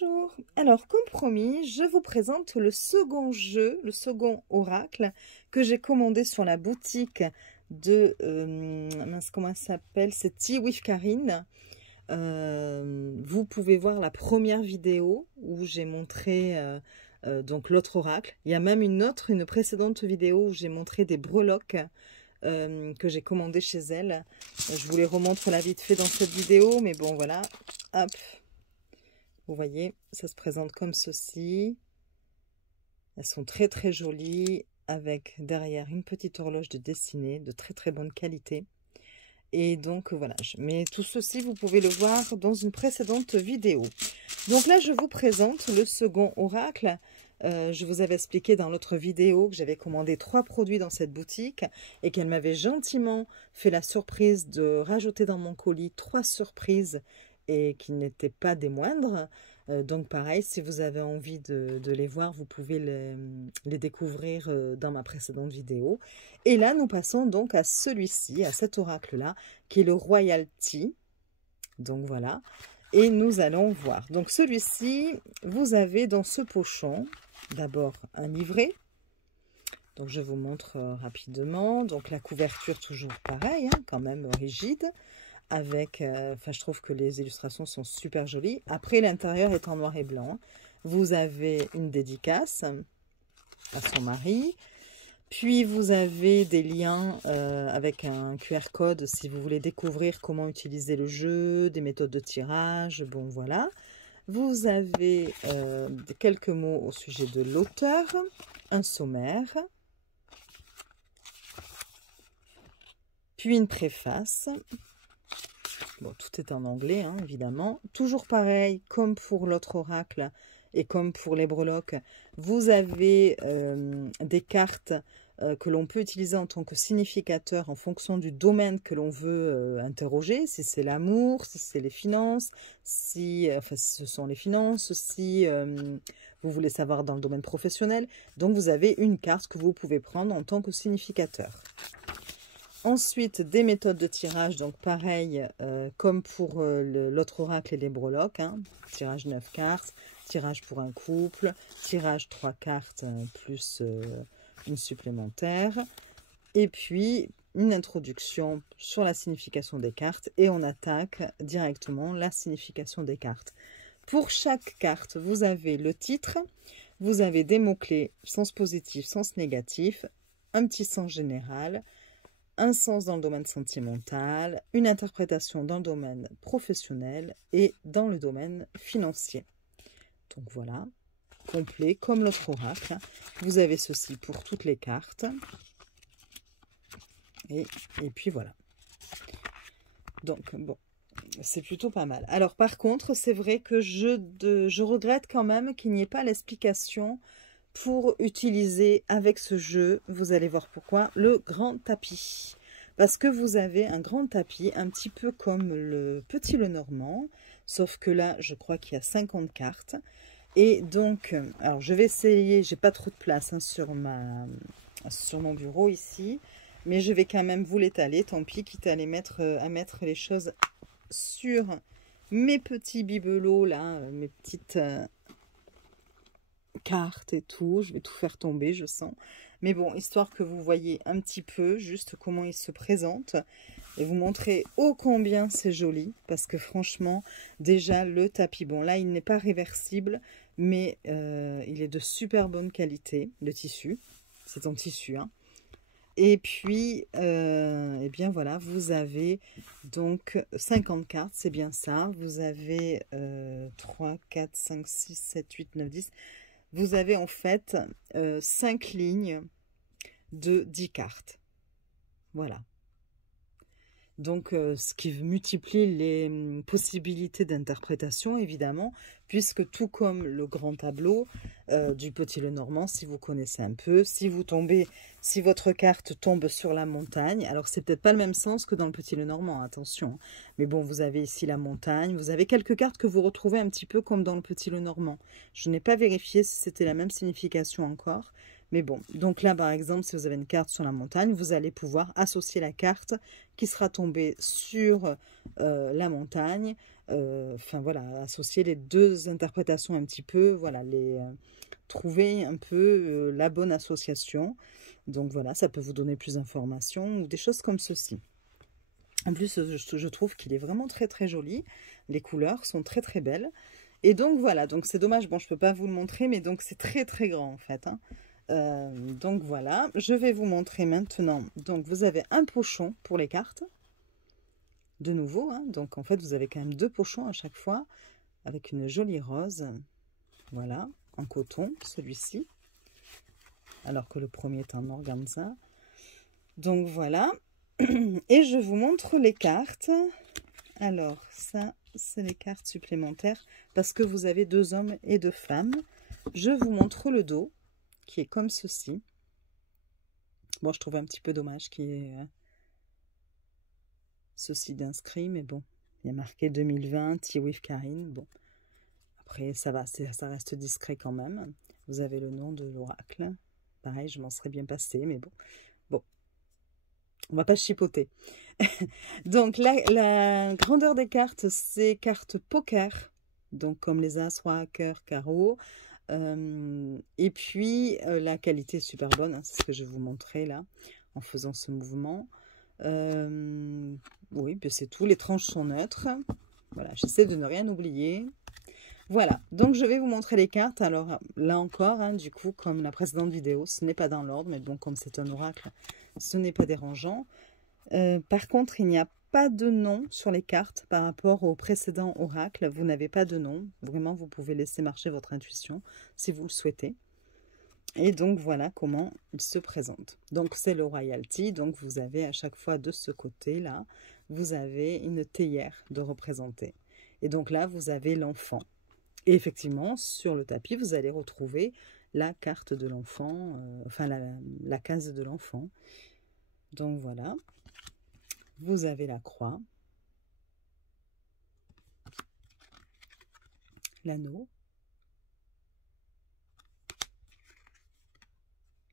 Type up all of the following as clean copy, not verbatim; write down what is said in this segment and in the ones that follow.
Bonjour, alors comme promis, je vous présente le second jeu, le second oracle que j'ai commandé sur la boutique de, mince, comment ça s'appelle, c'est Tea with Karine. Vous pouvez voir la première vidéo où j'ai montré donc l'autre oracle. Il y a même une précédente vidéo où j'ai montré des breloques que j'ai commandées chez elle. Je vous les remontre là vite fait dans cette vidéo, mais bon voilà, hop. Vous voyez, ça se présente comme ceci. Elles sont très très jolies, avec derrière une petite horloge de dessinée de très très bonne qualité. Et donc voilà, mais tout ceci vous pouvez le voir dans une précédente vidéo. Donc là je vous présente le second oracle. Je vous avais expliqué dans l'autre vidéo que j'avais commandé 3 produits dans cette boutique et qu'elle m'avait gentiment fait la surprise de rajouter dans mon colis 3 surprises et qui n'étaient pas des moindres. Donc pareil, si vous avez envie de les voir, vous pouvez les découvrir dans ma précédente vidéo. Et là, nous passons donc à celui-ci, à cet oracle-là, qui est le Royalty. Donc voilà. Et nous allons voir. Donc celui-ci, vous avez dans ce pochon, d'abord un livret. Donc je vous montre rapidement. Donc la couverture toujours pareil, hein, quand même rigide. Avec, je trouve que les illustrations sont super jolies. Après, l'intérieur est en noir et blanc. Vous avez une dédicace à son mari. Puis, vous avez des liens avec un QR code si vous voulez découvrir comment utiliser le jeu, des méthodes de tirage. Bon, voilà. Vous avez quelques mots au sujet de l'auteur, un sommaire, puis une préface. Bon, tout est en anglais, hein, évidemment. Toujours pareil, comme pour l'autre oracle et comme pour les breloques, vous avez des cartes que l'on peut utiliser en tant que significateur en fonction du domaine que l'on veut interroger. Si c'est l'amour, si c'est les finances, si ce sont les finances, si vous voulez savoir dans le domaine professionnel. Donc, vous avez une carte que vous pouvez prendre en tant que significateur. Ensuite, des méthodes de tirage, donc pareil, comme pour l'autre oracle et les breloques, hein. Tirage 9 cartes, tirage pour un couple, tirage 3 cartes plus une supplémentaire, et puis une introduction sur la signification des cartes, et on attaque directement la signification des cartes. Pour chaque carte, vous avez le titre, vous avez des mots-clés, sens positif, sens négatif, un petit sens général, un sens dans le domaine sentimental, une interprétation dans le domaine professionnel et dans le domaine financier. Donc voilà, complet comme l'autre oracle. Vous avez ceci pour toutes les cartes. Et puis voilà. Donc bon, c'est plutôt pas mal. Alors par contre, c'est vrai que je regrette quand même qu'il n'y ait pas l'explication pour utiliser avec ce jeu, vous allez voir pourquoi, le grand tapis. Parce que vous avez un grand tapis, un petit peu comme le Petit Lenormand, sauf que là, je crois qu'il y a 50 cartes. Et donc, alors je vais essayer, j'ai pas trop de place hein, sur mon bureau ici, mais je vais quand même vous l'étaler, tant pis, quitte à mettre les choses sur mes petits bibelots là, mes petites cartes et tout, je vais tout faire tomber je sens, mais bon, histoire que vous voyez un petit peu juste comment il se présente et vous montrer ô combien c'est joli, parce que franchement déjà le tapis, bon là il n'est pas réversible, mais il est de super bonne qualité, le tissu, c'est en tissu hein. Et puis et bien voilà, vous avez donc 50 cartes, c'est bien ça, vous avez 3, 4, 5, 6, 7, 8, 9, 10. Vous avez en fait 5 lignes de 10 cartes. Voilà. Donc, ce qui multiplie les possibilités d'interprétation, évidemment, puisque tout comme le grand tableau du Petit Lenormand, si vous connaissez un peu, si votre carte tombe sur la montagne, alors c'est peut-être pas le même sens que dans le Petit Lenormand, attention, mais bon, vous avez ici la montagne, vous avez quelques cartes que vous retrouvez un petit peu comme dans le Petit Lenormand. Je n'ai pas vérifié si c'était la même signification encore, mais bon, donc là, par exemple, si vous avez une carte sur la montagne, vous allez pouvoir associer la carte qui sera tombée sur la montagne enfin voilà, associer les deux interprétations un petit peu, voilà, trouver un peu la bonne association. Donc voilà, ça peut vous donner plus d'informations ou des choses comme ceci. En plus, je trouve qu'il est vraiment très très joli. Les couleurs sont très très belles. Et donc voilà, donc c'est dommage, bon je peux pas vous le montrer, mais donc c'est très très grand en fait, hein. Donc voilà, je vais vous montrer maintenant. Donc vous avez un pochon pour les cartes, de nouveau, hein. Donc en fait vous avez quand même 2 pochons à chaque fois, avec une jolie rose, voilà, en coton, celui-ci, alors que le premier est en organza. Donc voilà, et je vous montre les cartes. Alors ça, c'est les cartes supplémentaires, parce que vous avez 2 hommes et 2 femmes. Je vous montre le dos, qui est comme ceci. Bon, je trouve un petit peu dommage qu'il y ait ceci d'inscrit, mais bon, il y a marqué 2020, Tea with Karine. Bon, après, ça va, ça reste discret quand même. Vous avez le nom de l'oracle. Pareil, je m'en serais bien passé, mais bon. Bon, on va pas chipoter. Donc, la grandeur des cartes, c'est cartes poker. Donc, comme les As, Roi, Cœur, Carreau. Et puis, la qualité est super bonne. Hein, c'est ce que je vais vous montrer là, en faisant ce mouvement. Oui, ben c'est tout. Les tranches sont neutres. Voilà, j'essaie de ne rien oublier. Voilà, donc je vais vous montrer les cartes. Alors là encore, hein, du coup, comme la précédente vidéo, ce n'est pas dans l'ordre, mais bon, comme c'est un oracle, ce n'est pas dérangeant. Par contre, il n'y a pas de nom sur les cartes par rapport au précédent oracle. Vous n'avez pas de nom. Vraiment, vous pouvez laisser marcher votre intuition si vous le souhaitez. Et donc, voilà comment il se présente. Donc, c'est le royalty. Donc, vous avez à chaque fois de ce côté-là, vous avez une théière de représenter. Et donc là, vous avez l'enfant. Et effectivement, sur le tapis, vous allez retrouver la carte de l'enfant, enfin la case de l'enfant. Donc, voilà. Vous avez la croix, l'anneau,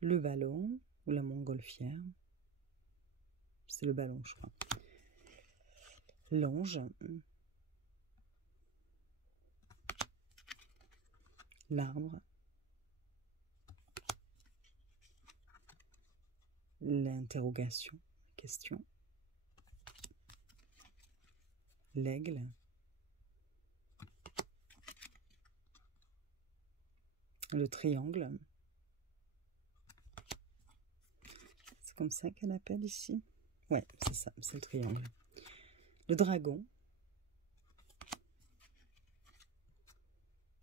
le ballon ou la montgolfière. C'est le ballon, je crois. L'ange, l'arbre, l'interrogation, question, l'aigle, le triangle. C'est comme ça qu'elle appelle ici. Ouais, c'est ça, c'est le triangle. Le dragon,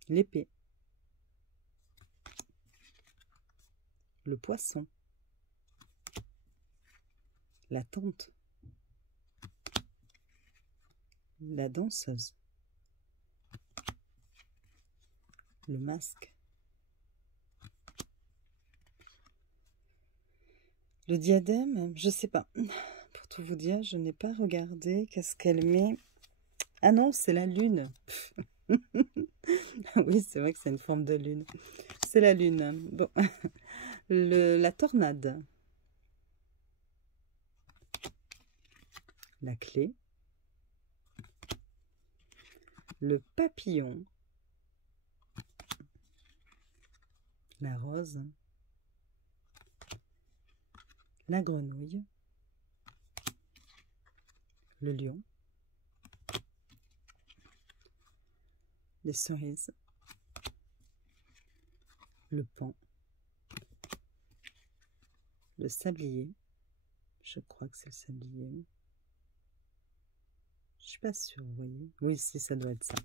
l'épée, le poisson, la tente, la danseuse, le masque, le diadème, je sais pas. Pour tout vous dire, je n'ai pas regardé qu'est-ce qu'elle met. Ah non, c'est la lune. Oui, c'est vrai que c'est une forme de lune. C'est la lune. Bon, la tornade, la clé, le papillon, la rose, la grenouille, le lion, les cerises, le paon, le sablier, je crois que c'est le sablier, je suis pas sûre, vous voyez, oui, si, ça doit être ça,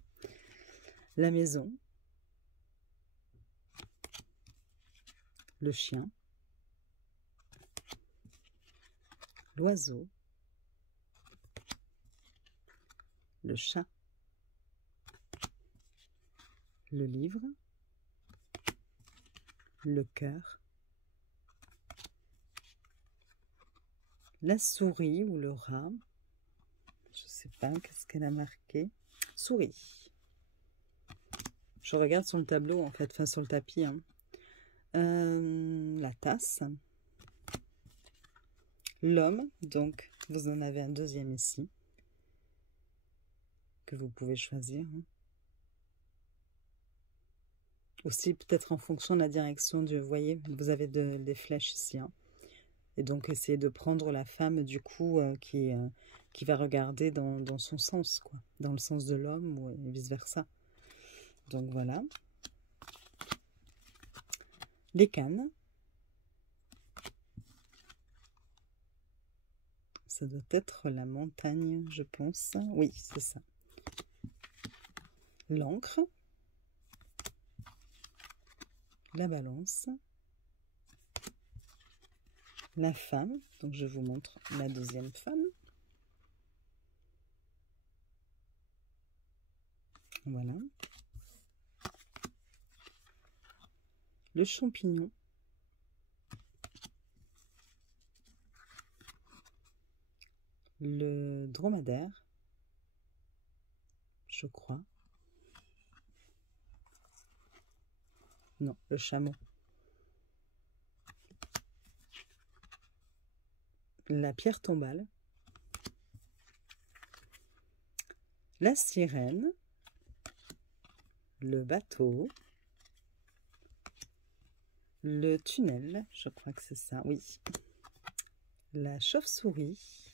la maison, le chien, l'oiseau, le chat, le livre, le cœur, la souris ou le rat, je sais pas, qu'est-ce qu'elle a marqué, souris. Je regarde sur le tableau, en fait, enfin sur le tapis, hein. La tasse, l'homme, donc vous en avez un deuxième ici, que vous pouvez choisir. Aussi, peut-être en fonction de la direction du... Vous voyez, vous avez des flèches ici. Et donc, essayez de prendre la femme, du coup, qui va regarder dans son sens, quoi. Dans le sens de l'homme, ou vice-versa. Donc, voilà. Les cannes. Ça doit être la montagne, je pense. Oui, c'est ça. L'encre. La balance. La femme. Donc, je vous montre la deuxième femme. Voilà. Le champignon. Le dromadaire, je crois. Non, le chameau. La pierre tombale. La sirène. Le bateau. Le tunnel, je crois que c'est ça, oui. La chauve-souris.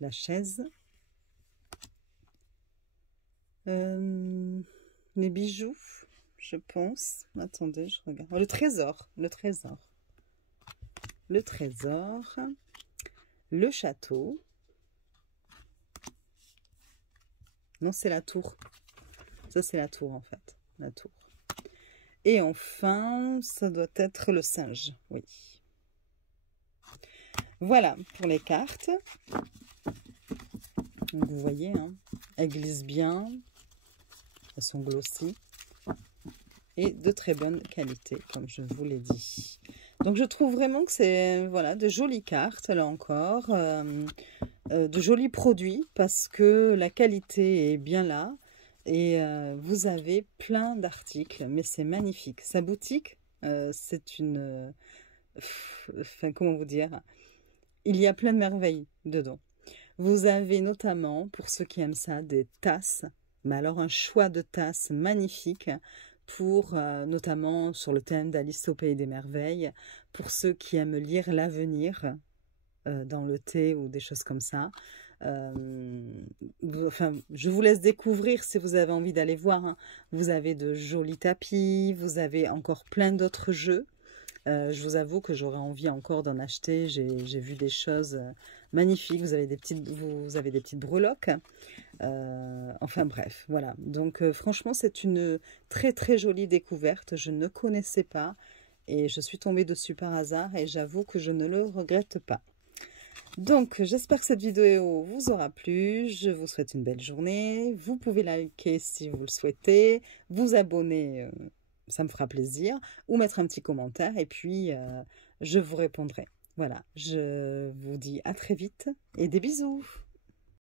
La chaise. Les bijoux, je pense. Attendez, je regarde. Oh, le trésor, le trésor. Le trésor. Le château. Non, c'est la tour. Ça, c'est la tour, en fait. La tour. Et enfin, ça doit être le singe, oui. Voilà pour les cartes. Donc, vous voyez, elles glissent bien. Elles sont glossy. Et de très bonne qualité, comme je vous l'ai dit. Donc, je trouve vraiment que c'est voilà, de jolies cartes, là encore. De jolis produits, parce que la qualité est bien là. Et vous avez plein d'articles, mais c'est magnifique. Sa boutique, c'est une... Enfin, comment vous dire? Il y a plein de merveilles dedans. Vous avez notamment, pour ceux qui aiment ça, des tasses. Mais alors un choix de tasses magnifique pour, notamment sur le thème d'Alice au Pays des Merveilles. Pour ceux qui aiment lire l'avenir dans le thé ou des choses comme ça. Enfin, je vous laisse découvrir si vous avez envie d'aller voir. Vous avez de jolis tapis, vous avez encore plein d'autres jeux. Je vous avoue que j'aurais envie encore d'en acheter. J'ai vu des choses magnifiques. Vous avez des petites breloques. Enfin bref, voilà. Donc franchement, c'est une très très jolie découverte. Je ne connaissais pas et je suis tombée dessus par hasard et j'avoue que je ne le regrette pas. Donc, j'espère que cette vidéo vous aura plu. Je vous souhaite une belle journée. Vous pouvez liker si vous le souhaitez. Vous abonner, ça me fera plaisir. Ou mettre un petit commentaire et puis je vous répondrai. Voilà, je vous dis à très vite et des bisous.